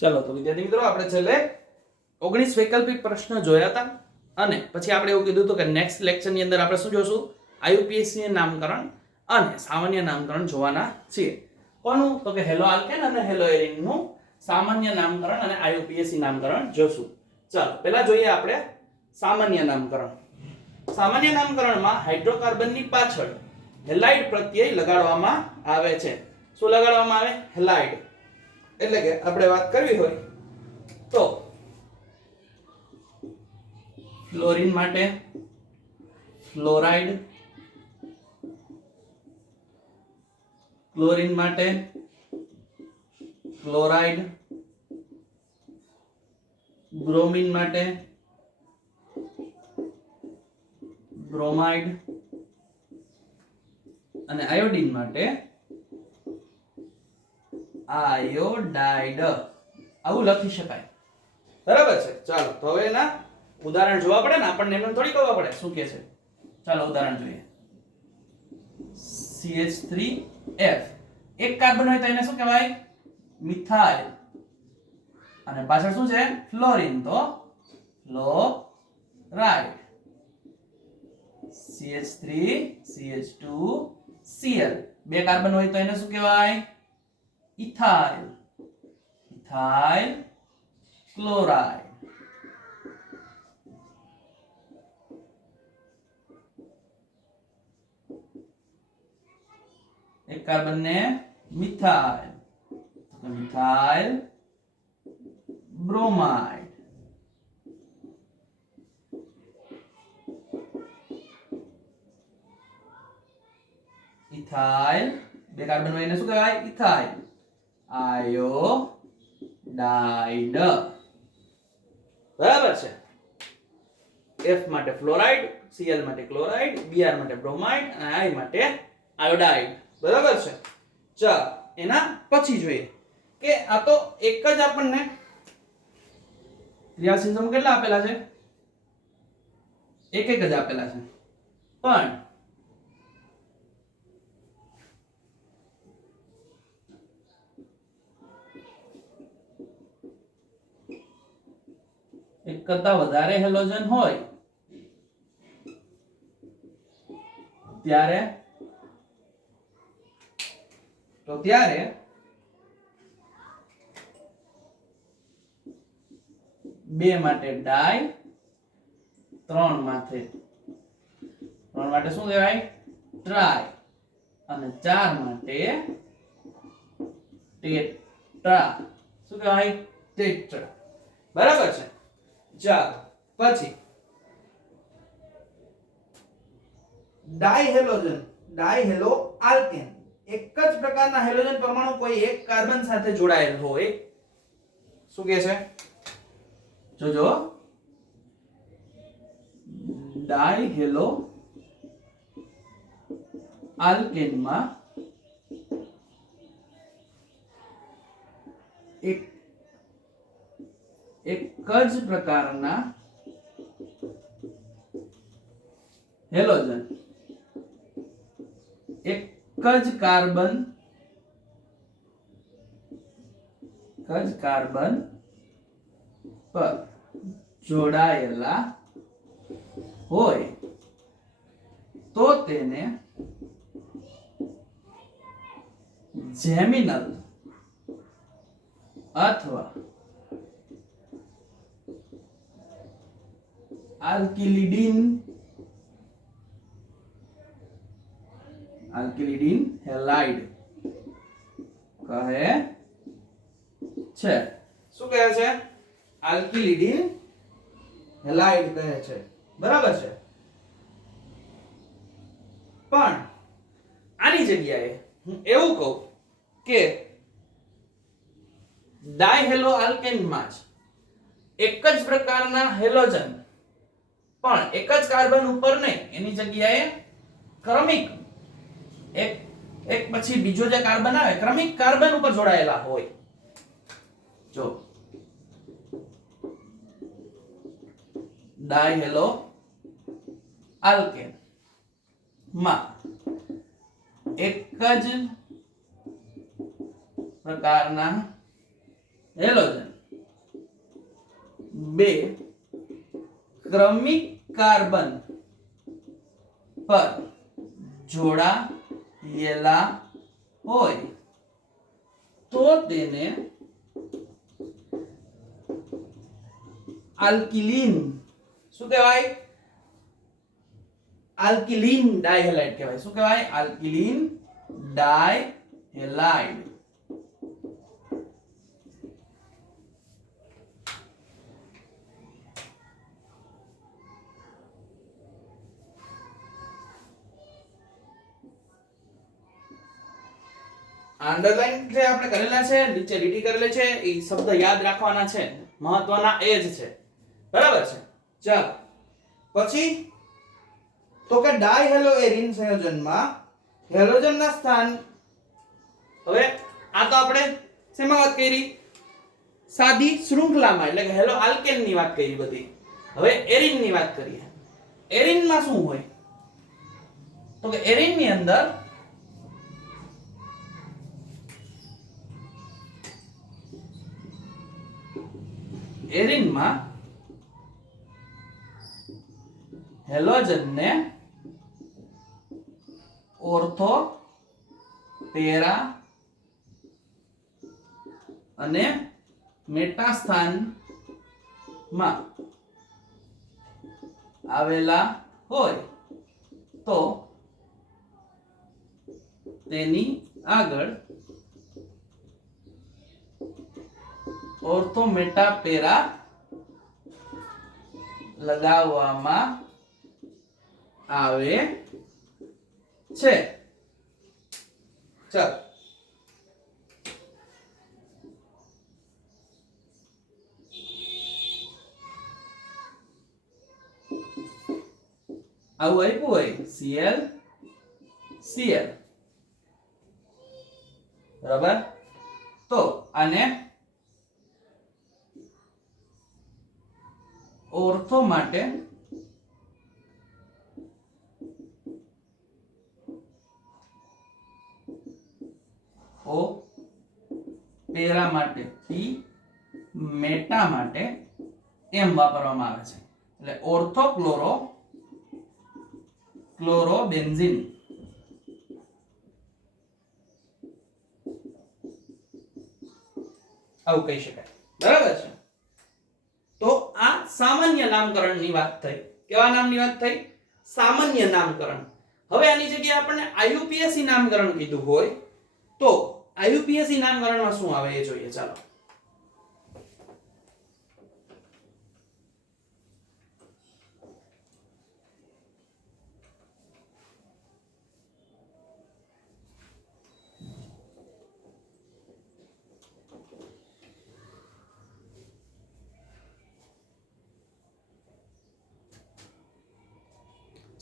ચાલો તો વિદ્યાર્થી મિત્રો આપણે છેલ્લે 19 વૈકલ્પિક પ્રશ્ન જોયા હતા અને પછી આપણે એવું કીધું હતું કે નેક્સ્ટ લેક્ચરની અંદર આપણે શું જોશું આઈયુપીએસસી નામકરણ અને સામાન્ય નામકરણ જોવાના છીએ. કોનું? તો કે હેલો આલ્કેન અને હેલો એરિન નું સામાન્ય નામકરણ અને આઈયુપીએસસી નામકરણ જોશું. ચાલો પહેલા જોઈએ આપણે સામાન્ય નામકરણ. સામાન્ય નામકરણમાં હાઇડ્રોકાર્બનની પાછળ હેલાઇડ પ્રત્યય લગાડવામાં આવે છે. શું લગાડવામાં આવે? હેલાઇડ. એટલે કે આપણે વાત કરવી હોય તો ફ્લોરીન માટે ફ્લોરાઇડ, ક્લોરીન માટે ક્લોરાઇડ, બ્રોમિન માટે બ્રોમાઇડ અને આયોડીન માટે આયોડાઇડ. આવું લખી શકાય. બરાબર છે. ચાલો તો હવે એના ઉદાહરણ જોવા પડે ને, આપણને એમને થોડી ખબર પડે શું કે છે. ચાલો ઉદાહરણ જોઈએ. CH3F એક કાર્બન હોય તો એને શું કહેવાય? મિથાઇલ. અને પાછળ શું છે? ફ્લોરીન, તો ફ્લોરાઇડ. CH3 CH2 Cl બે કાર્બન હોય તો એને શું કહેવાય? ઇથાઇલ. Ethyl chloride. એક કાર્બન ને મિથાઇલ, તો મિથાઇલ બ્રોમાઇડ. ઇથાઇલ બે કાર્બન હોય એને શું કહેવાય? Ethyl iodide. બરાબર છે. F માટે ફ્લોરાઇડ, Cl માટે ક્લોરાઇડ, Br માટે બ્રોમાઇડ અને I માટે આયોડાઇડ. બરાબર છે. ચાલો એના પછી જોઈએ કે આ તો એક જ આપણને ક્રિયાશીલ કેટલા આપેલા છે? એક જ આપેલા છે. પણ એક કરતા વધારે હેલોજન હોય ત્યારે બે માટે ડાઈ, ત્રણ માટે શું કહેવાય? ટ્રાય અને ચાર માટે ટેટ્રા. શું કહેવાય? ટેટ્રા. બરાબર છે. ચાલો પછી ડાયહેલોજન, ડાયહેલો આલ્કેન. એક જ પ્રકારના હેલોજન પરમાણુ કોઈ એક કાર્બન સાથે જોડાયેલ હોય. શું કહે છે? જોજો. ડાયહેલો આલ્કેનમાં એક જ પ્રકારના હેલોજન એક જ કાર્બન પર જોડાયેલા હોય તો તેને જેમિનલ અથવા આલ્કિલિડીન હેલાઇડ કહે છે. શું કહે છે? આલ્કિલિડીન હેલાઇડ કહે છે. બરાબર છે. પણ આની જગ્યાએ હું એવું કહું કે ડાયહેલો આલ્કેનમાં જ એક જ પ્રકારના હેલોજન પણ એક જ કાર્બન ઉપર નહીં, એની જગ્યાએ ક્રમિક એક પછી બીજો જે કાર્બન આવે ક્રમિક કાર્બન ઉપર જોડાયેલા હોય. જો ડાયહેલો આલ્કેન માં એક જ પ્રકારના હેલોજન બે ક્રમિક કાર્બન પર જોડાયેલા હોય તો તેને આલ્કિલીન શું કહેવાય? આલ્કિલીન ડાયહેલાઇડ કહેવાય. શું કહેવાય? આલ્કિલીન ડાયહેલાઇડ. અંડરલાઈન જે આપણે કરેલા છે, નીચે લીટી કરેલી છે, એ શબ્દ યાદ રાખવાના છે, મહત્વના એ જ છે. બરાબર છે. ચાલો પછી તો કે ડાયહેલોએરિન સંયોજનમાં હેલોજનના સ્થાન, હવે આ તો આપણે શેમાં વાત કરી? સાદી શૃંખલામાં, એટલે કે હેલો આલ્કેન ની વાત કરી બધી. હવે એરિન ની વાત કરીએ. એરિન માં શું હોય? તો કે એરિન ની અંદર એરિનમાં હેલોજનને ઓર્થો, પેરા અને મેટા સ્થાનમાં આવેલા હોય તો તેની આગળ ઓર્થો, મેટા, પેરા લગાવવામાં આવે છે. ચાલો આવું આપ્યું હોય Cl Cl, બરાબર. તો આને ઓર્થો માટે O, પેરા માટે P, મેટા માટે M વાપરવામાં આવે છે. એટલે ઓર્થો ક્લોરોબેન્ઝીન. આવું કહી શકાય. બરાબર છે. તો આ સામાન્ય નામકરણની વાત થઈ. કેવા નામની વાત થઈ? સામાન્ય નામકરણ. હવે આની જગ્યાએ આપણને આઈયુપીએસી નામકરણ કીધું હોય તો આઈયુપીએસી નામકરણમાં શું આવે એ જોઈએ. ચાલો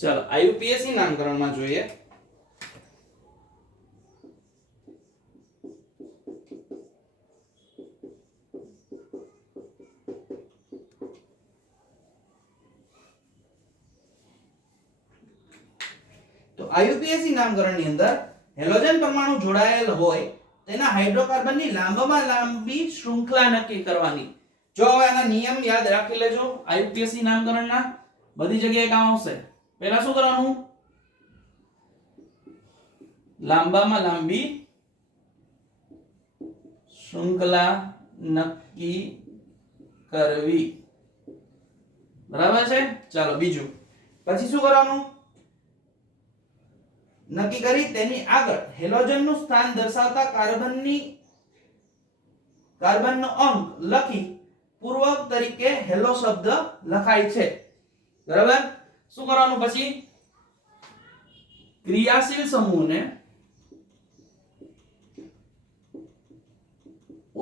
ચાલો આઈયુપીએસી નામકરણમાં જોઈએ. તો આઈયુપીએસી નામકરણની અંદર હેલોજન પરમાણુ જોડાયેલ હોય તેના હાઇડ્રોકાર્બનની લાંબામાં લાંબી શૃંખલા નક્કી કરવાની. જો હવે આના નિયમ યાદ રાખી લેજો. આઈયુપીએસી નામકરણના બધી જગ્યાએ કામ આવશે. પહેલા શું કરવાનું? લાંબામાં લાંબી શૃંખલા નક્કી કરવી. બરાબર છે. ચાલો બીજું પછી શું કરવાનું? નક્કી કરી તેની આગળ હેલોજનનું સ્થાન દર્શાવતા કાર્બનનો અંક લખી પૂર્વક તરીકે હેલો શબ્દ લખાય છે. બરાબર. શું કરવાનું પછી? ક્રિયાશીલ સમૂહને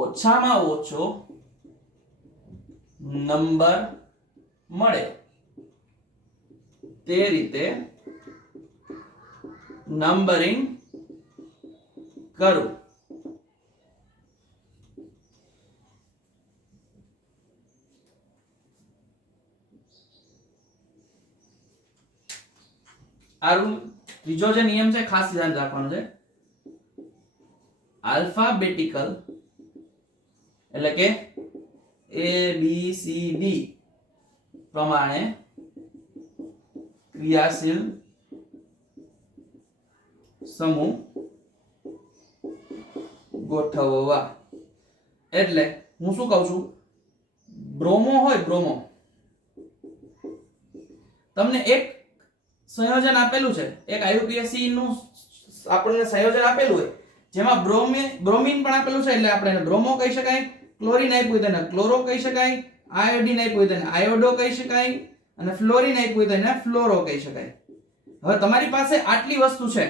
ઓછામાં ઓછો નંબર મળે તે રીતે નંબરિંગ કરું. ત્રીજો જે નિયમ છે ખાસ ધ્યાન રાખવાનો છે. આલ્ફાબેટિકલ એટલે કે ABCD પ્રમાણે ક્રિયાશીલ સમૂહ ગોઠવવા. એટલે હું શું કહું છું, બ્રોમો હોય, બ્રોમો તમને એક સંયોજન આપેલું છે, એક IUPAC નું આપણને સંયોજન આપેલું હોય જેમાં બ્રોમીન પણ આપેલું છે, એટલે આપણે એને બ્રોમો કહી શકાય. ક્લોરીન આપ્યું હોય તેને ક્લોરો કહી શકાય. આયોડીન આપ્યું હોય તેને આયોડો કહી શકાય, અને ફ્લોરીન આપ્યું હોય તેને ફ્લોરો કહી શકાય. હવે તમારી પાસે આટલી વસ્તુ છે,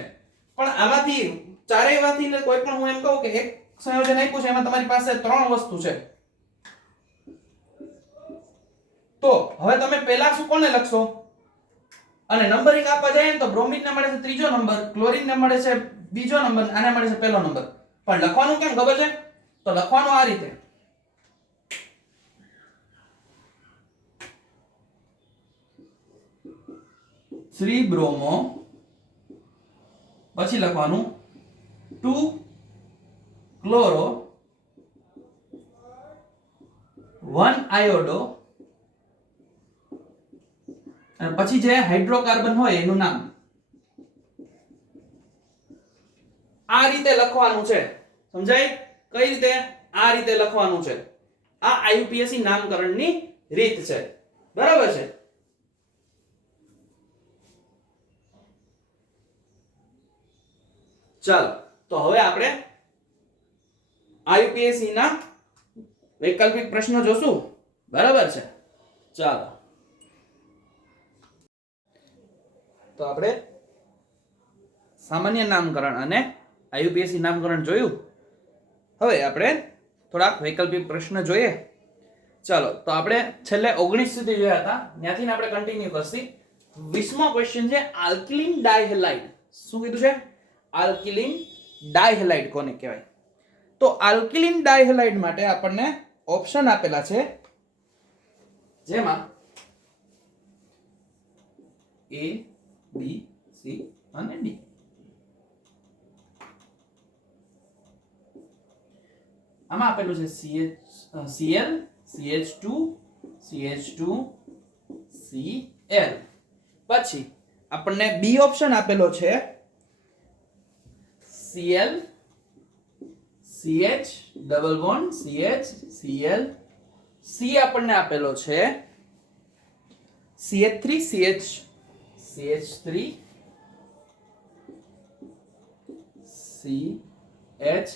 પણ આમાંથી ચારેયમાંથી ને કોઈ પણ હું એમ કહું કે એક સંયોજન આપ્યું છે એમાં તમારી પાસે 3 વસ્તુ છે, તો હવે તમે પહેલા શું કોને લખશો, અને નંબરિંગ આપવા જાય તો બ્રોમિન ને મળે છે 3જો નંબર, ક્લોરીન ને મળે છે 2જો નંબર, આને મળે છે 1લો નંબર. પણ લખવાનું કેમ ખબર છે? તો લખવાનું આ રીતે, 3 બ્રોમો, પછી લખવાનું 2 ક્લોરો, 1 આયોડો, અને પછી જે હાઇડ્રોકાર્બન હોય એનું નામ. આ રીતે લખવાનું છે. સમજાય? કઈ રીતે? આ રીતે લખવાનું છે. આ IUPAC નામકરણની રીત છે. બરાબર છે? ચાલો, તો હવે આપણે IUPAC ના વૈકલ્પિક પ્રશ્નો જોશું. બરાબર છે? ચાલો, તો આપણે સામાન્ય નામકરણ અને IUPAC નામકરણ જોયું. હવે આપણે થોડાક વૈકલ્પિક પ્રશ્ન જોઈએ. ચાલો, તો આપણે છેલ્લે 19 સુધી જોયા હતા, ત્યાંથી આપણે કન્ટિન્યુ કરશી. 20મો ક્વેશ્ચન છે આલ્કિલિન ડાયહેલાઇડ. શું કીધું છે? આલ્કિલિન ડાયહેલાઇડ કોને કહેવાય? તો આલ્કિલિન ડાયહેલાઇડ માટે આપણને ઓપ્શન આપેલા છે, જેમાં A, B, C અને D. આમાં આપેલું છે Cl, CH2, CH2, Cl. પછી આપણને B ઓપ્શન આપેલો છે Cl, CH double bond CH, Cl. C આપણને આપેલો છે CH3, CH, CH3, CH,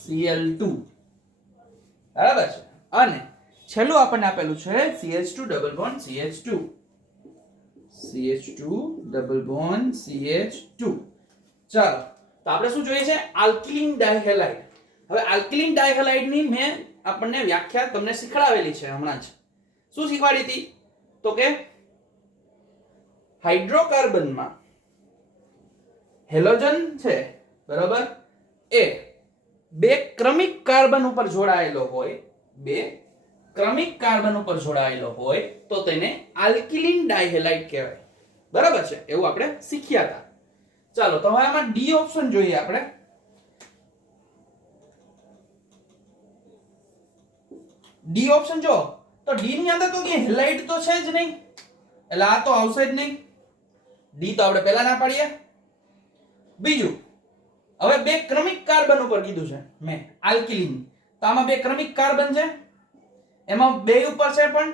Cl2. બરાબર છે? અને છેલ્લું આપણને આપેલું છે CH2 double bond CH2, CH2 double bond CH2. ચાલો, તો આપણે શું જોઈએ છે? આલ્કિલિન ડાયહેલાઇડ. હવે આલ્કિલિન ડાયહેલાઇડ ની મેં આપણને વ્યાખ્યા તમને શીખવાડેલી છે હમણાં જ. શું શીખવાડી હતી? તો કે હાઇડ્રોકાર્બનમાં હેલોજન છે, બરાબર, એ 2 ક્રમિક કાર્બન ઉપર જોડાયેલો હોય, 2 ક્રમિક કાર્બન ઉપર જોડાયેલો હોય તો તેને આલ્કિલિન ડાયહેલાઇડ કહેવાય. બરાબર છે? એવું આપણે શીખ્યા હતા. ચાલો, તો હવે આમાં ડી ઓપ્શન જોઈએ આપણે. ડી ઓપ્શન જો, તો ડી ની અંદર તો કે હેલાઇડ તો છે જ નહીં, એટલે આ તો આવશે જ નહીં. ડી તો આપણે પહેલા ના પાડીએ. બીજું, હવે 2 ક્રમિક કાર્બન ઉપર કીધું છે મેં આલ્કિલિન, તો આમાં 2 ક્રમિક કાર્બન છે, એમાં 2 ઉપર છે, પણ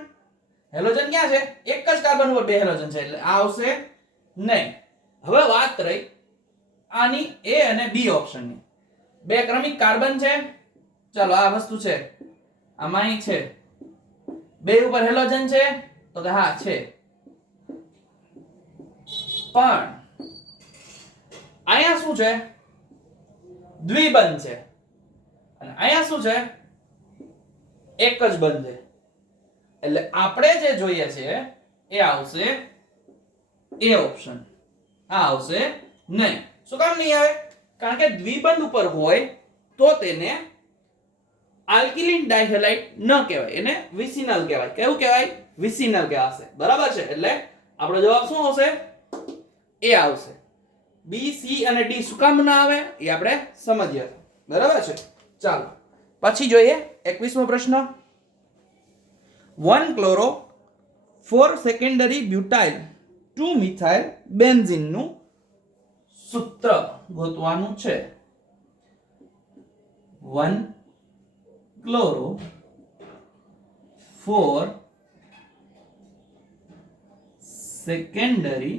હેલોજન ક્યાં છે? એક જ કાર્બન ઉપર 2 હેલોજન છે, એટલે આ આવશે નહીં. હવે વાત રહી આની A અને B ઓપ્શનની. 2 ક્રમિક કાર્બન છે, ચાલો આ વસ્તુ છે, આમાં છે 2 ઉપર હેલોજન છે, તો કે હા છે, પણ અહીંયા શું છે? દ્વિબંધ છે, અને અહીંયા શું છે? એક જ બંધ છે. એટલે આપણે જે જોઈએ છે એ આવશે A ઓપ્શન. આ આવશે નહીં. શું કામ નહીં આવે? કારણ કે દ્વિબંધ ઉપર હોય તો તેને આલ્કિલિન ડાયહેલાઇડ ન કહેવાય, એને વિસિનલ કહેવાય. કેવું કહેવાય? વિસિનલ કહેવાશે. બરાબર છે? એટલે આપણો જવાબ શું આવશે? A આવશે. B, C અને D શું કામ ના આવે એ આપણે સમજીએ. બરાબર છે? ચાલો, પછી જોઈએ 21મો પ્રશ્ન. 1 ક્લોરો 4 સેકન્ડરી બ્યુટાઇલ 2 મિથાઇલ બેન્ઝીનનું સૂત્ર ગોતવાનું છે. 1 chloro 4 secondary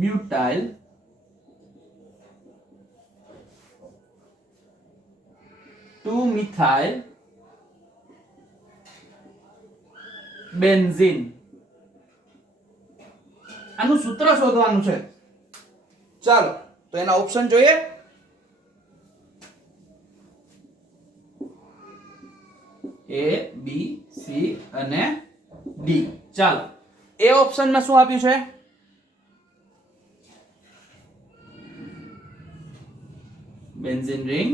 butyl 2 methyl benzene આનું સૂત્ર શોધવાનું છે. ચાલો તો એના ઓપ્શન જોઈએ. A B C અને D. ચાલો એ ઓપ્શનમાં શું આપ્યું છે? બેન્ઝીન રિંગ,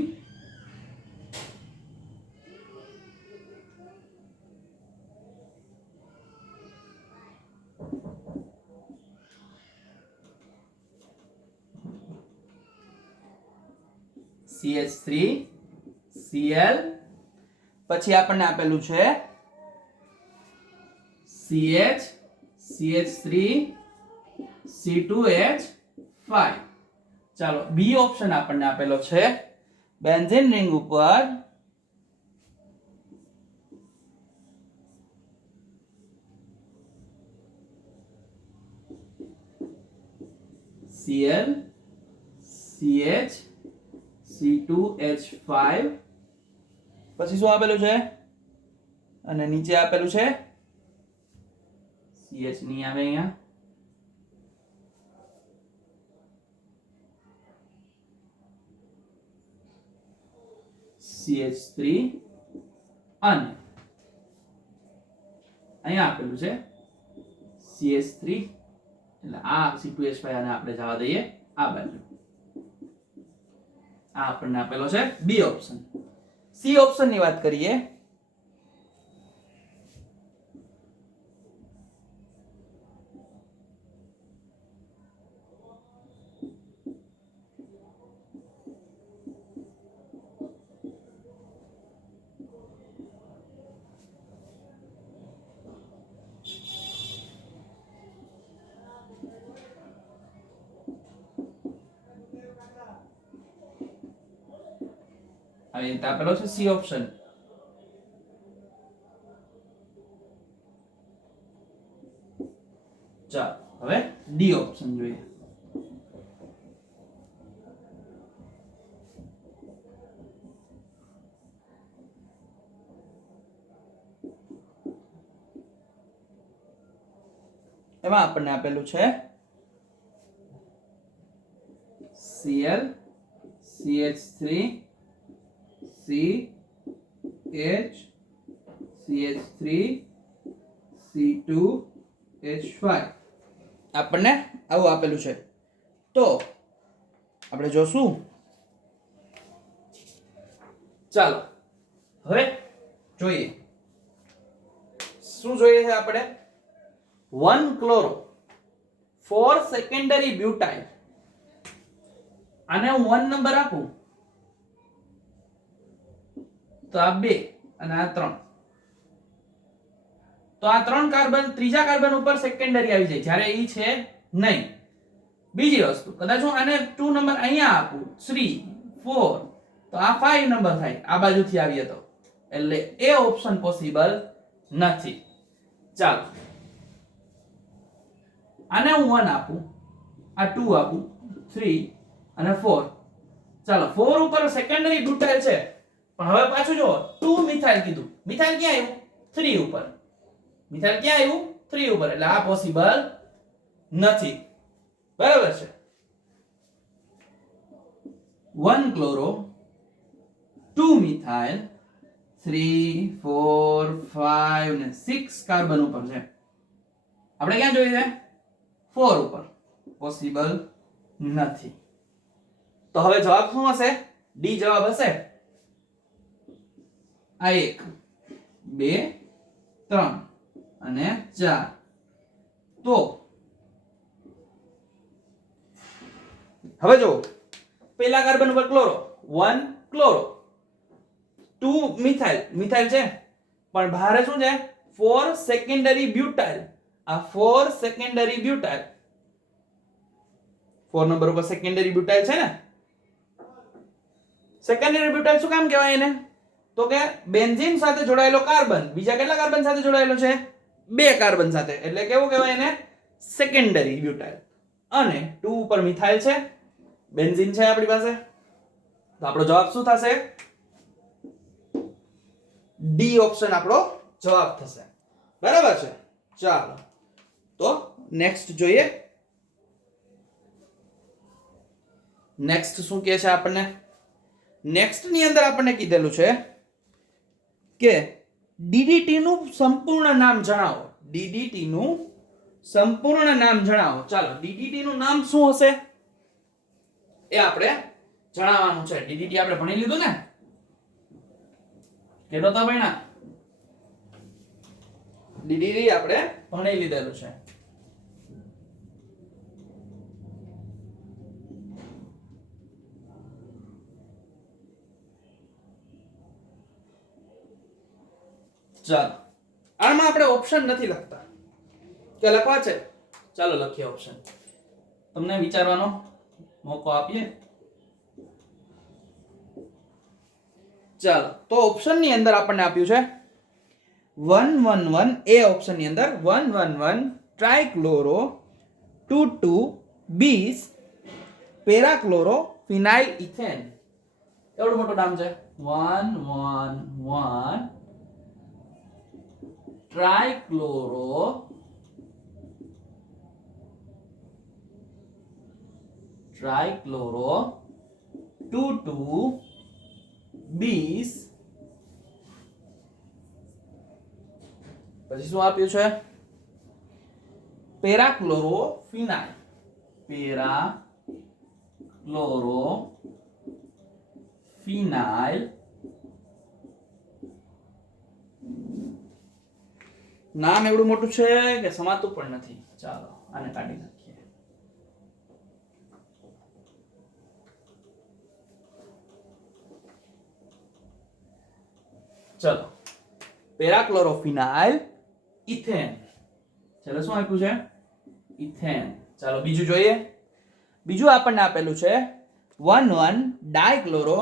CH3 Cl, પછી આપણને આપેલું છે CH CH3 C2H5. ચાલો બી ઓપ્શન આપણને આપેલો છે બેન્ઝીન રિંગ ઉપર Cl CH C2H5, પછી શું આપેલું છે અને નીચે આપેલું છે CH નહીં આવે અહીંયા, CH3 અને અહીંયા આપેલું છે CH3, એટલે આ C2H5 અને આપણે જવા દઈએ આ બાજુ. આ આપણને આપેલો છે બી ઓપ્શન. સી ઓપ્શન ની વાત કરીએ. આવી રીતે આપેલો છે સી ઓપ્શન. ચાલો હવે ડી ઓપ્શન જોઈએ. એમાં આપણને આપેલું છે Cl CH3 CH CH3 C2H5 આપણને આવું આપેલું છે. તો આપણે જોશું. ચાલો હવે જોઈએ શું જોઈએ છે આપણે. 1 ક્લોરો 4 સેકન્ડરી બ્યુટાઇલ, આને હું 1 નંબર આપું તો આ 2 અને આ 3, તો આ 3 કાર્બન ત્રીજા કાર્બન ઉપર સેકન્ડરી આવી જાય જ્યારે ઈ છે નહીં. બીજી વસ્તુ કદાચ હું આને 2 નંબર અહીંયા આપું 3 4 તો આ 5 નંબર થાય આ બાજુથી આવીએ તો, એટલે એ ઓપ્શન પોસિબલ નથી. ચાલો આને હું 1 આપું, આ 2 આપું, 3 અને 4. ચાલો 4 ઉપર સેકન્ડરી બ્યુટાઇલ છે, પણ હવે પાછું જો 2 મિથાઇલ કીધું. મિથાઇલ ક્યાં આવ્યું? 3 ઉપર. મિથાઇલ ક્યાં આવ્યું? 3 ઉપર. એટલે આ પોસિબલ નથી. બરાબર છે. 1 ક્લોરો 2 મિથાઇલ 3 4 5 ને 6 કાર્બન ઉપર છે. આપણે ક્યાં જોઈએ છે? 4 ઉપર. પોસિબલ નથી. તો હવે જવાબ શું હશે? ડી જવાબ હશે. આ 1 2 3 અને 4. તો હવે જો પહેલા કાર્બન ઉપર ક્લોરો 1 ક્લોરો 2 મિથાઇલ, મિથાઇલ છે પણ ભારે શું છે 4 સેકન્ડરી બ્યુટાઇલ. આ 4 સેકન્ડરી બ્યુટાઇલ 4 નંબર ઉપર સેકન્ડરી બ્યુટાઇલ છે ને. સેકન્ડરી બ્યુટાઇલ શું કામ કહેવાય એને? તો કે બેન્ઝીન સાથે જોડાયેલો કાર્બન બીજા કેટલા કાર્બન સાથે જોડાયેલો છે? 2 કાર્બન સાથે. એટલે કેવું કહેવાય એને? Secondary butyl. અને 2 ઉપર મિથાઇલ છે, બેન્ઝીન છે આપણી પાસે. તો આપણો જવાબ શું થશે? ડી ઓપ્શન આપણો જવાબ થશે. બરાબર છે. ચાલો તો નેક્સ્ટ જોઈએ. નેક્સ્ટ શું કહે છે આપણને? નેક્સ્ટ ની અંદર આપણને કીધેલું છે કે DDT નું સંપૂર્ણ નામ જણાવો. DDT નું સંપૂર્ણ નામ જણાવો. ચાલો DDT નું નામ શું હશે એ આપણે જણાવવાનું છે. DDT આપણે ભણી લીધું ને? કેતો તા ભણ્યા? DDT આપણે ભણી લીધેલું છે. ચાલો આમાં આપણે ઓપ્શન નથી લખતા કે લખવા છે? ચાલો લખીએ ઓપ્શન. તમને વિચારવાનો મોકો આપીએ. ચાલો તો ઓપ્શન ની અંદર આપણને આપ્યું છે 111 એ ઓપ્શન ની અંદર 111 ટ્રાઇક્લોરો 22 બીસ પેરાક્લોરો ફિનાઇલ ઇથેન. એવડું મોટું નામ છે 111 ટ્રાઇક્લોરો 22 બીસ પછી શું આપ્યું છે? પેરાક્લોરો ફિનાઇલ. પેરાક્લોરો ફિનાઇલ. નામ એવડું મોટું છે કે સમાતું પણ નથી. ચાલો આને કાઢી નાખીએ. ચલો પેરાક્લોરોફિનાઇલ ઇથેન. ચલો શું આપ્યું છે? ઇથેન. ચાલો બીજું જોઈએ. બીજું આપણને આપેલું છે 11 ડાઇક્લોરો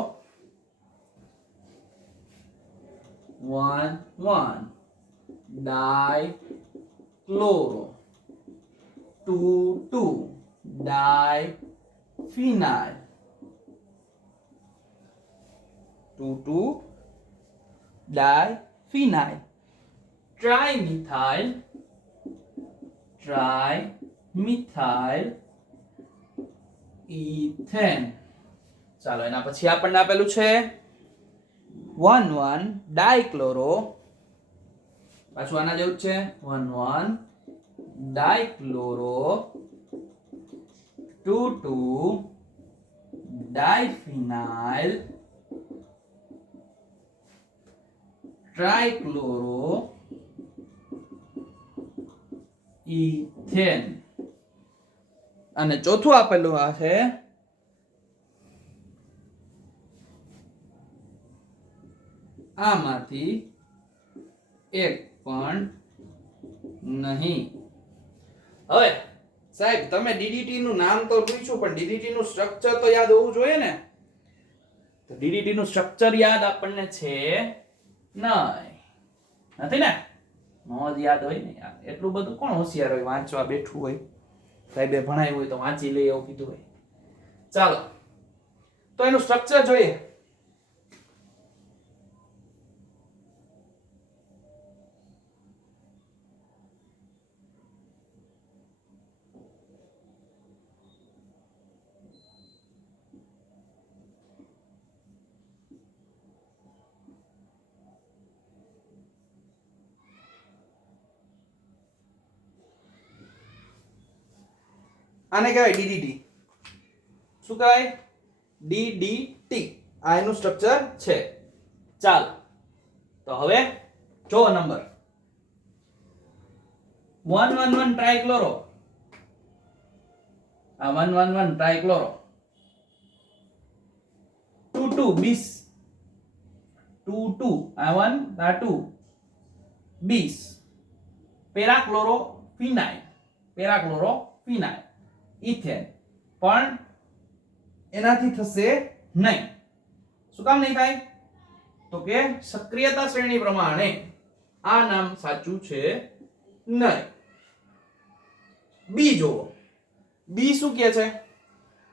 11 ડાઇક્લોરો 22 ડાઇફિનાઇલ 22 ડાઇફિનાઇલ ટ્રાઇમિથાઇલ ઇથેન. ચાલો એના પછી આપણને આપેલું છે 11 ડાઇક્લોરો પાછું આના જેવું જ છે 11 ડાઇક્લોરો 22 ડાઇફિનાઇલ ટ્રાઇક્લોરો ઇથેન. અને ચોથું આપેલું આ છે આમાંથી એક પણ નહીં. હવે સાહેબ તમે ડીડીટી નું નામ તો પૂછ્યું પણ ડીડીટી નું સ્ટ્રક્ચર તો યાદ હોવું જોઈએ ને. તો ડીડીટી નું સ્ટ્રક્ચર યાદ આપણને છે નથી ને? નો જ યાદ હોય ને યાર. એટલું બધું કોણ હોશિયાર હોય વાંચવા બેઠું હોય? સાહેબે ભણાવ્યું હોય તો વાંચી લે એવું કીધું હોય. ચાલો તો એનું સ્ટ્રક્ચર જોઈએ. આને કહેવાય ડીડીટી. શું કહેવાય? ડીડીટી. આ એનું સ્ટ્રક્ચર છે. ચાલો તો હવે જો નંબર 111 ટ્રાઇક્લોરો. આ 111 ટ્રાઇક્લોરો 22 બીસ 22 આ 1 આ 2 20 પેરાક્લોરોફિનાઇલ પેરાક્લોરોફિનાઇલ ઇથેન પણ એનાથી થશે નહીં. શું કામ નહીં થાય? તો કે સક્રિયતા શ્રેણી પ્રમાણે આ નામ સાચું છે નહીં. બી જુઓ, બી શું કહે છે?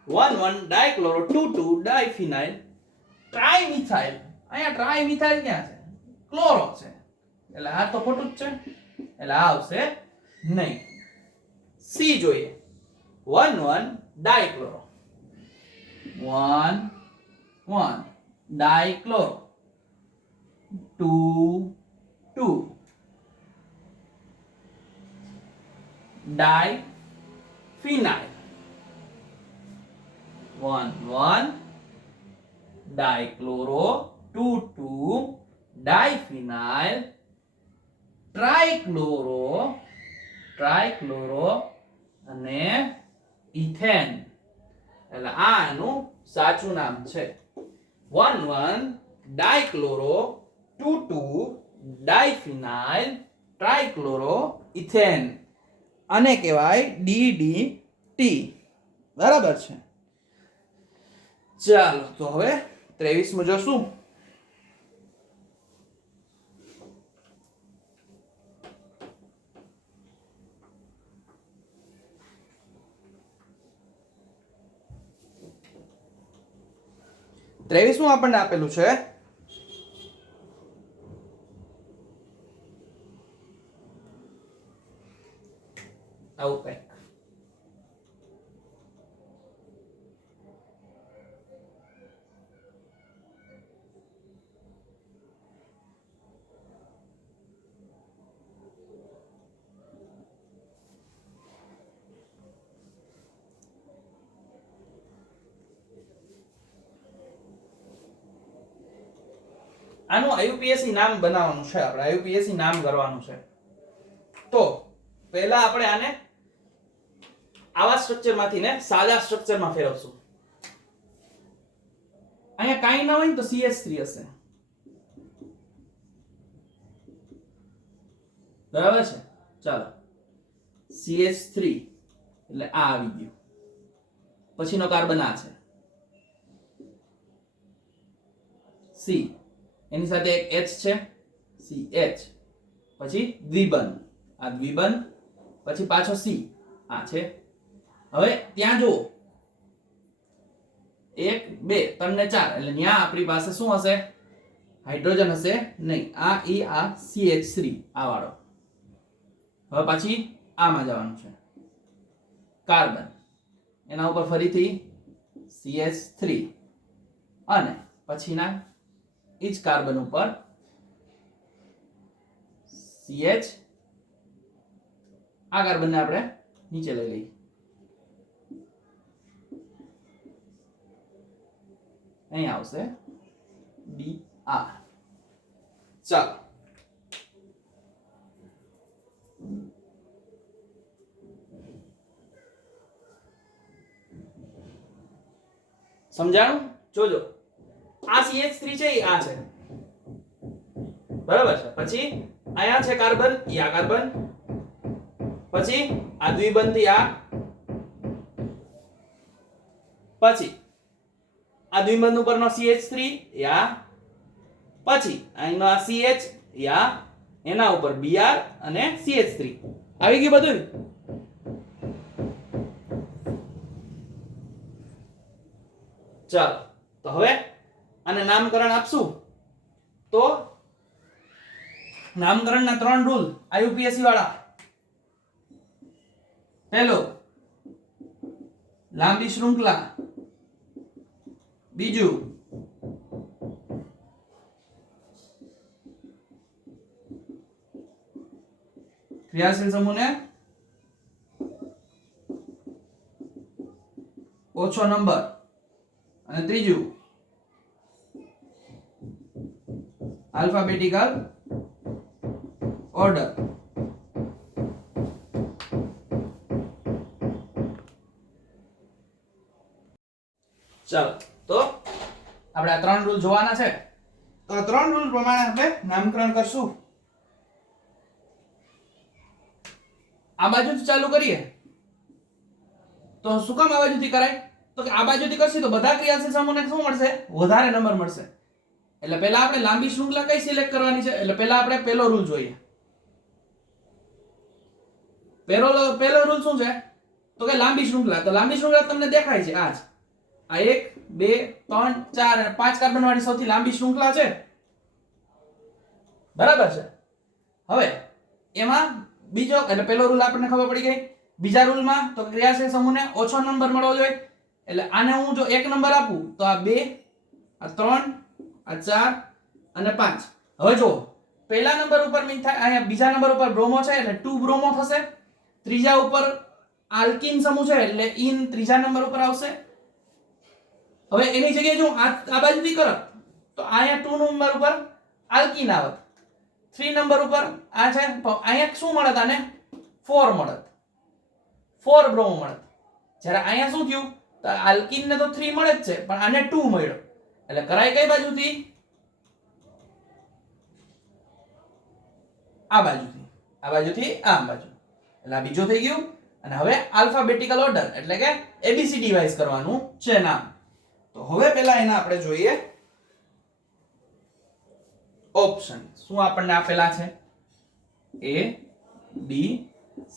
1,1 ડાયક્લોરો 2,2 ડાયફિનાઇલ ટ્રાઇમિથાઇલ. અહીંયા ટ્રાઇમિથાઇલ ક્યાં છે? ક્લોરો છે, એટલે આ તો ખોટું જ છે, એટલે આ આવશે નહીં. સી જોઈએ, 1,1 ડાયક્લોરો 1,1 ડાયક્લોરો 2,2 ડાયફિનાઇલ 1,1 ડાયક્લોરો 2,2 ડાયફિનાઇલ ટ્રાઇક્લોરો અને ઇથેન. એટલે આનું સાચું નામ છે 1,1 ડાયક્લોરો 2,2 ડાયફિનાઇલ ટ્રાઇક્લોરો ઇથેન. આને કહેવાય DDT. બરાબર છે. ચાલો તો હવે 23મું જોશું. ત્રેવીસમું આપણને આપેલું છે આવું કંઈક. આનું આયુપીએસસી નામ બનાવવાનું છે, આપણે આયુપીએસસી નામ કરવાનું છે. તો પહેલા આપણે આને આવા સ્ટ્રક્ચરમાંથી ને સાદા સ્ટ્રક્ચરમાં ફેરવશું. અહીંયા કાંઈ ના હોય ને તો CH3 હશે. બરાબર છે. ચાલો CH3 એટલે આ આવી ગયું. પછીનો કાર્બન આ છે C, એની સાથે એક H છે CH, પછી દ્વિબંધ, આ દ્વિબંધ, પછી પાછો C આ છે. હવે ત્યાં જુઓ 1 2 3 ને 4 એટલે ત્યાં આપણી પાસે શું હશે? હાઇડ્રોજન હશે નહીં. આ E આ CH3 આ વાળો. હવે પછી આમાં જવાનું છે કાર્બન, એના ઉપર ફરીથી CH3 અને પછીના એ જ કાર્બન ઉપર CH. આ કાર્બનને આપણે નીચે લઈ લઈએ. અહીં આવશે Br. ચાલો સમજાણું? જોજો, આ CH3 છે એ આ છે, બરાબર છે. પછી અહીંયા છે કાર્બન, ઈ આ કાર્બન, પછી આ દ્વિબંધી આ, પછી આ દ્વિબંધ ઉપરનો CH3 એ આ, પછી અહીંનો આ CH એ આ, એના ઉપર Br અને CH3 આવી ગયું બધું. ચાલો તો હવે આને નામકરણ આપશું. તો નામકરણના 3 રૂલ આયુપીએસસી વાળા. પહેલો, લાંબી શૃંખલા. બીજું, ક્રિયાશીલ સમૂહને ઓછો નંબર. અને ત્રીજું, આલ્ફાબેટિકલ ઓર્ડર. ચાલો તો આપણે આ 3 રૂલ જોવાના છે. તો આ 3 રૂલ પ્રમાણે આપણે નામકરણ કરશું. આ બાજુથી ચાલુ કરીએ તો શું કામ આ બાજુથી કરાય? તો કે આ બાજુથી કરશે તો બધા ક્રિયાશીલ સમૂહને શું મળશે? વધારે નંબર મળશે. એટલે પહેલા આપણે લાંબી શૃંખલા કઈ સિલેક્ટ કરવાની છે? એટલે પહેલા આપણે પહેલો રૂલ જોઈએ. પહેલો રૂલ શું છે? તો કે લાંબી શૃંખલા. તો લાંબી શૃંખલા તમને દેખાય છે આ 1 2 3 4 અને 5 કાર્બન વાળી સૌથી લાંબી શૃંખલા છે. બરાબર છે. હવે એમાં બીજો એટલે પહેલો રૂલ આપણને ખબર પડી ગઈ. બીજા રૂલમાં તો ક્રિયાશીલ સમૂહને ઓછો નંબર મળવો જોઈએ. એટલે આને હું જો 1 નંબર આપું તો આ 2 આ 3 આ 4 અને 5. હવે જો પહેલા નંબર ઉપર મિથાઇલ, અહીંયા બીજા નંબર ઉપર બ્રોમો છે એટલે 2 બ્રોમો થશે. ત્રીજા ઉપર આલ્કીન સમૂહ છે એટલે ઇન ત્રીજા નંબર ઉપર આવશે. હવે એની જગ્યાએ જો આ બાજુથી કરત તો અહીંયા 2 નંબર ઉપર આલ્કીન આવત. 3 નંબર ઉપર આ છે અહીંયા શું મળત? આને 4 મળત, 4 બ્રોમો મળત. જ્યારે અહીંયા શું થયું? તો આલ્કીન ને તો 3 મળે જ છે પણ આને 2 મળ્યો. એટલે કરાય કઈ બાજુથી? આ બાજુથી. આ બાજુથી આ બાજુ. એટલે આ બીજો થઈ ગયું. અને હવે આલ્ફાબેટિકલ ઓર્ડર એટલે કે એબીસીડી વાઇઝ કરવાનું છે નામ. તો હવે પહેલા એના આપણે જોઈએ ઓપ્શન. શું આપણને આપેલા છે? A B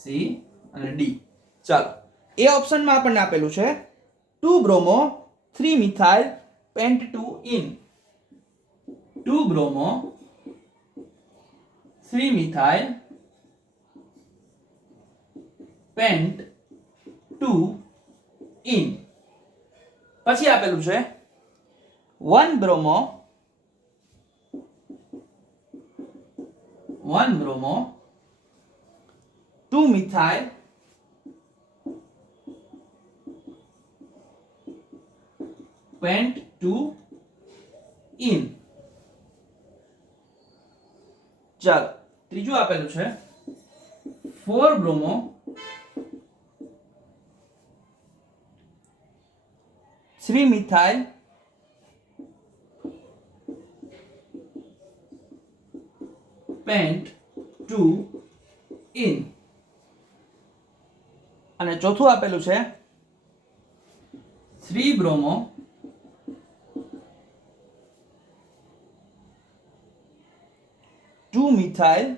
C અને D. ચાલો એ ઓપ્શનમાં આપણને આપેલું છે 2 bromo 3 methyl pant 2 in. 2 bromo 3 methyl pant 2 in. પછી આપેલું છે 1 બ્રોમો 2 મિથાઇલ પેન્ટ 2 ઇન. ચાલો ત્રીજું આપેલું છે 4 બ્રોમો 3 મિથાઇલ પેન્ટ 2 ઇન. અને ચોથું આપેલું છે 3 બ્રોમો 2 મિથાઇલ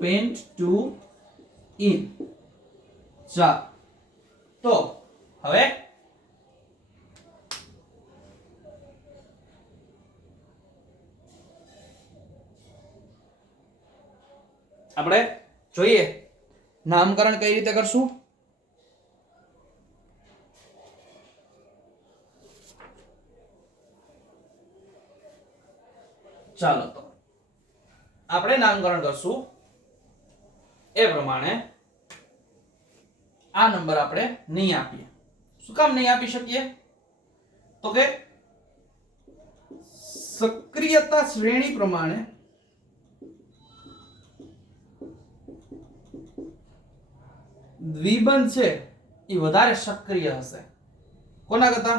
પેન્ટ 2 ઇન. ચાલો તો હવે આપણે જોઈએ નામકરણ કઈ રીતે કરશું. ચાલો તો આપણે નામકરણ કરશું એ પ્રમાણે. આ નંબર આપણે નહીં આપીએ. શું કામ નહીં આપી શકીએ? તો કે સક્રિયતા શ્રેણી પ્રમાણે દ્વિબંધ છે એ વધારે સક્રિય હશે. કોના કરતા?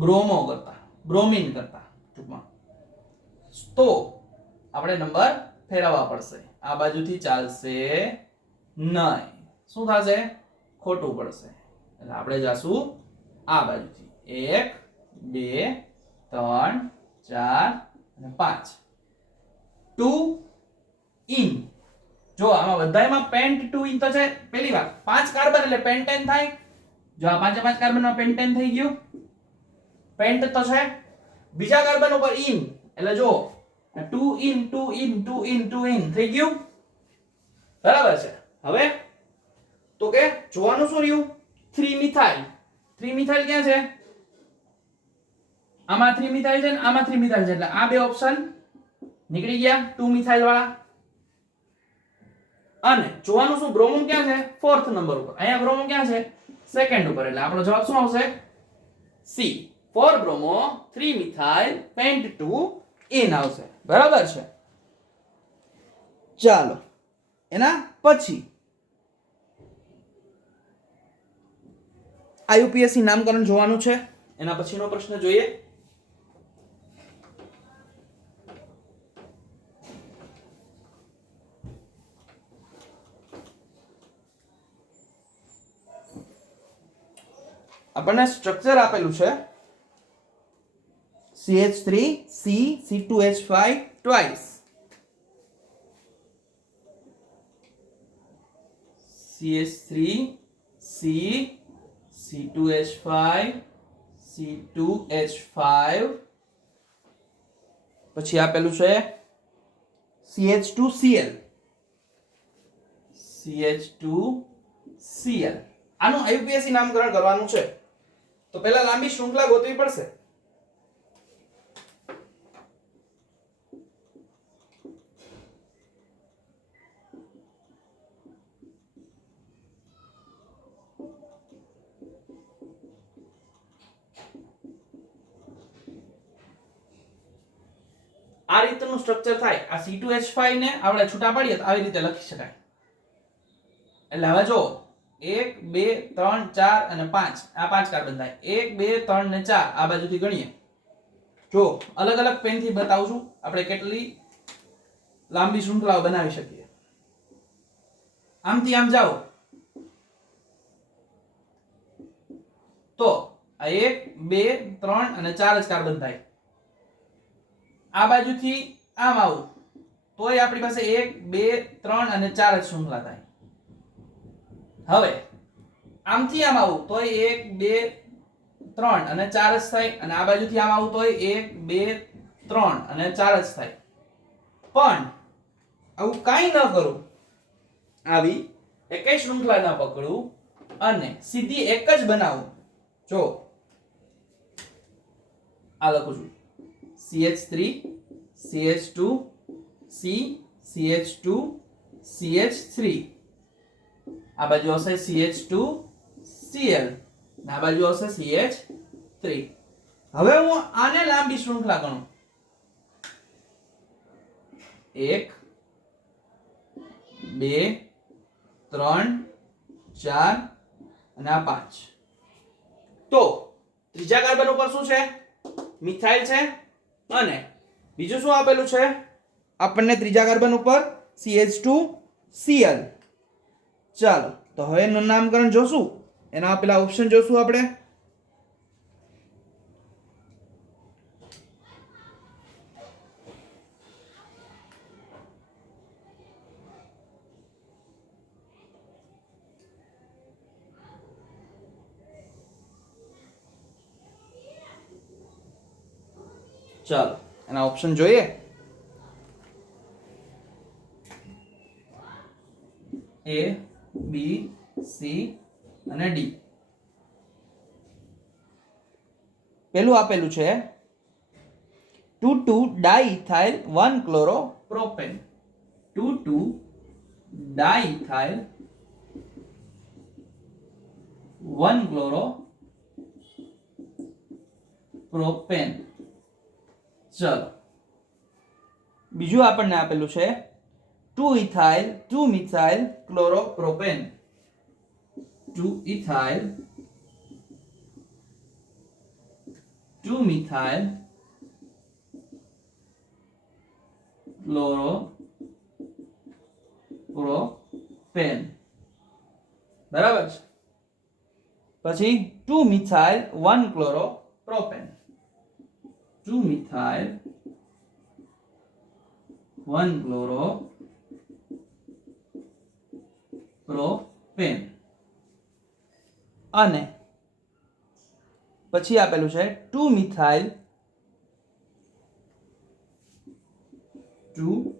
બ્રોમો કરતા, બ્રોમિન કરતા ટૂંકમાં. તો આપણે નંબર ફેરવવા પડશે. આ બાજુથી ચાલશે નહીં. શું થશે? ખોટું પડશે. એટલે આપણે જાશું આ બાજુથી. 1 2 3 4 અને 5. 2 ઇન. જો આમાં બધાયમાં પેન્ટ 2 ઇન તો છે. પહેલી વાત 5 કાર્બન એટલે પેન્ટેન થાય. જો આ 5 કાર્બનમાં પેન્ટેન થઈ ગયું. પેન્ટ તો છે. બીજા કાર્બન ઉપર ઇન એટલે જો 2 ઇન 2 ઇન 2 ઇન 2 ઇન થઈ ગયું. બરાબર છે. હવે તો કે જોવાનું શું રહ્યું? 3 મિથાઇલ. 3 મિથાઇલ ક્યાં છે? આમાં 3 મિથાઇલ છે ને આમાં 3 મિથાઇલ છે. એટલે આ બે ઓપ્શન નીકળી ગયા 2 મિથાઇલ વાળા. અને જોવાનું શું? બ્રોમો ક્યાં છે? 4th નંબર ઉપર. અહીંયા બ્રોમો ક્યાં છે? 2nd ઉપર. એટલે આપણો જવાબ શું આવશે? C. 4 bromo 3 methyl pant 2 in આવશે. બરાબર છે. ચાલો એના પછી IUPAC નામકરણ જોવાનું છે. એના પછીનો પ્રશ્ન જોઈએ. આપણને સ્ટ્રક્ચર આપેલું છે CH3 C C2H5 twice CH3 C C2H5 C2H5 પછી આપેલું છે CH2Cl CH2Cl આનું આઈયુપીએસી નામકરણ કરવાનું છે તો પહેલા લાંબી શૃંખલા ગોતવી પડશે આ રીતનું સ્ટ્રક્ચર થાય આ C2H5 ને આપણે છૂટા પાડીએ તો આવી રીતે લખી શકાય એટલે હવે જો 1 2 3 4 અને 5 આ 5 કાર્બન થાય 1 2 3 ને 4 આ બાજુથી ગણીએ જો અલગ અલગ પેન થી બતાવું છું આપણે કેટલી લાંબી શૃંખલાઓ બનાવી શકીએ આમથી આમ જાઓ તો આ 1 2 3 અને 4 જ કાર્બન થાય આ બાજુથી આમ આવું તોય આપણી પાસે 1 2 3 અને 4 જ શૃંખલા થાય હવે આમથી આમ આવું તોય 1 2 3 અને 4 જ થાય અને આ બાજુથી આમ આવું તોય 1 2 3 અને 4 જ થાય પણ આવું કાઈ ન કરું આવી એકેય શૃંખલા ન પકડું અને સીધી એક જ બનાવું જો આ લખું છું CH3 CH2 C CH2 CH3 આ બાજુ હશે CH2 Cl આ બાજુ હશે CH3 હવે હું આને લાંબી શૃંખલા ગણું 1 2 3 4 અને આ 5 તો ત્રીજા કાર્બન ઉપર શું છે મિથાઇલ છે અને બીજું શું આપેલું છે આપણને ત્રીજા કાર્બન ઉપર CH2Cl ચાલો તો હવે એનું નામકરણ જોશું એના પેલા ઓપ્શન જોશું આપણે ચાલો એના ઓપ્શન જોઈએ A B C અને D પેલું આપેલું છે 2,2 ડાઇથાઇલ 1 ક્લોરોપ્રોપેન 2,2 ડાઇથાઇલ 1 ક્લોરોપ્રોપેન ચલો બીજું આપણને આપેલું છે 2 ethyl 2 methyl chloropropane 2 ethyl 2 methyl chloropropane બરાબર છે પછી 2 મિથાઇલ 1 ક્લોરોપ્રોપેન 2 મિથાઇલ 1 ક્લોરોપ્રોપેન અને પછી આપેલું છે 2 મિથાઇલ 2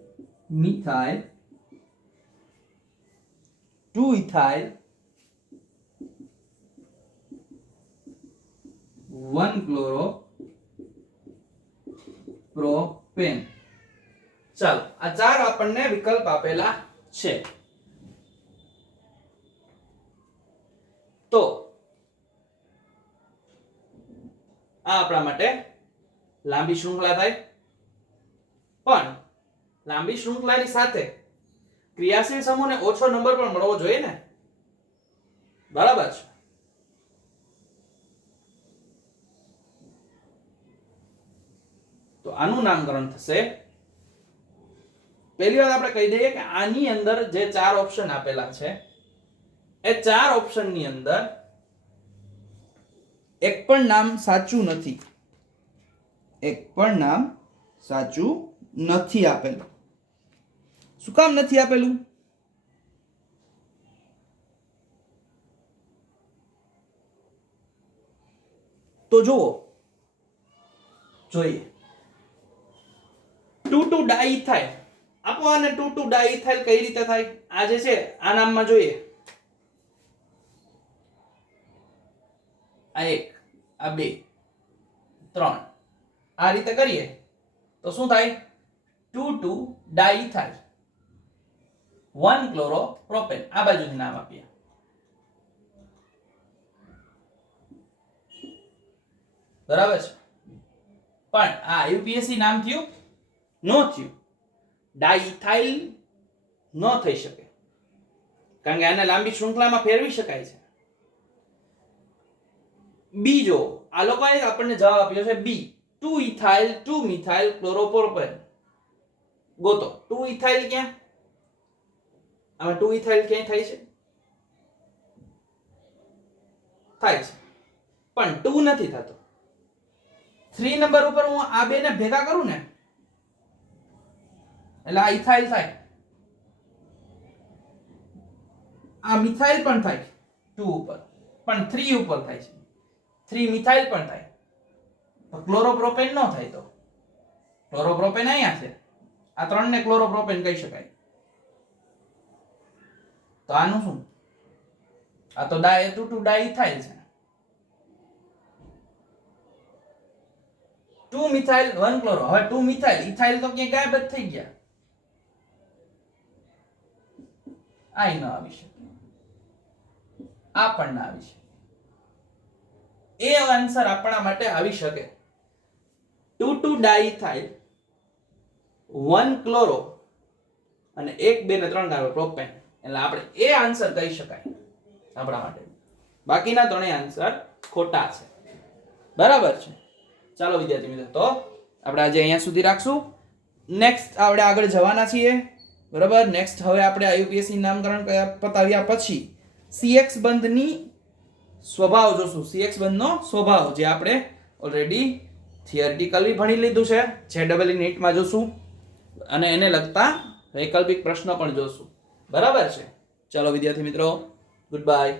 મિથાઇલ 2 ઇથાઇલ 1 ક્લોરોપ્રોપેન ચાલો આ ચાર આપણને વિકલ્પ આપેલા છે તો આ આપણા માટે લાંબી શૃંખલા થાય પણ લાંબી શૃંખલાની સાથે ક્રિયાશીલ સમૂહને ઓછો નંબર પણ મળવો જોઈએ ને બરાબર છે તો આનું નામકરણ થશે પહેલી વાત આપણે કહી દઈએ કે આની અંદર જે ચાર ઓપ્શન આપેલા છે એ ચાર ઓપ્શનની અંદર એક પણ નામ સાચું નથી, એક પણ નામ સાચું નથી આપેલું. શું કામ નથી આપેલું? તો જુઓ, જોઈએ 2,2 ડાઇથાઇલ. આપો આને 2,2 ડાઇથાઇલ કઈ રીતે થાય? આ જે છે આ નામમાં જોઈએ, આ 1, આ 2, 3, આ રીતે કરીએ તો શું થાય? 2,2 ડાઇથાઇલ 1 ક્લોરોપ્રોપેન. આ બાજુથી નામ આપીએ. બરાબર છે? પણ આ આઈયુપીએસી નામ થયું? નો થયું. ડાઇથાઇલ ન થઈ શકે, કારણ કે આને લાંબી શૃંખલામાં ફેરવી શકાય છે. બીજો આ લોકોએ આપણને જવાબ આપ્યો છે બી, 2 ઇથાઇલ 2 મિથાઇલ ક્લોરોપ્રોપેન. ગોતો 2 ઇથાઇલ ક્યાં? આમાં 2 ઇથાઇલ ક્યાં થાય છે? થાય છે, પણ 2 નથી થતો. 3 નંબર ઉપર હું આ બે ને ભેગા કરું ને એટલે આ ઇથાઇલ થાય, આ મિથાઇલ પણ થાય 2 ઉપર, પણ 3 ઉપર થાય છે. 3 મિથાઇલ પણ થાય, તો ક્લોરોપ્રોપેન ન થાય. તો ક્લોરોપ્રોપેન અહીંયા છે, આ 3 ને ક્લોરોપ્રોપેન કહી શકાય. તો આનું શું? આ તો 2,2 ડાઇથાઇલ છે. 2 મિથાઇલ 1 ક્લોરો. હવે 2 મિથાઇલ, ઇથાઇલ તો ક્યાંય ગાયબ જ થઈ ગયા. આ ન આવી શકે, આ પણ ના આવી શકે. એ આન્સર આપણા માટે આવી શકે 2,2 ડાઇથાઇલ 1 ક્લોરો અને 1, 2 ને 3 કાર્બન પ્રોપેન. એટલે આપણે એ આન્સર કહી શકાય આપણા માટે. બાકીના ત્રણેય આન્સર ખોટા છે. બરાબર છે? ચાલો વિદ્યાર્થી મિત્રો, તો આપણે આજે અહીંયા સુધી રાખશું. નેક્સ્ટ આપણે આગળ જવાના છીએ. બરાબર? નેક્સ્ટ હવે આપણે આઈયુપીએસસી નામકરણ પતાવ્યા પછી સીએક્સ બંધની સ્વભાવ જોશું. સીએક્સ બંધનો સ્વભાવ જે આપણે ઓલરેડી થિયરિટિકલી ભણી લીધું છે, જેડબલ નીટમાં જોશું, અને એને લગતા વૈકલ્પિક પ્રશ્નો પણ જોશું. બરાબર છે? ચાલો વિદ્યાર્થી મિત્રો, ગુડ બાય.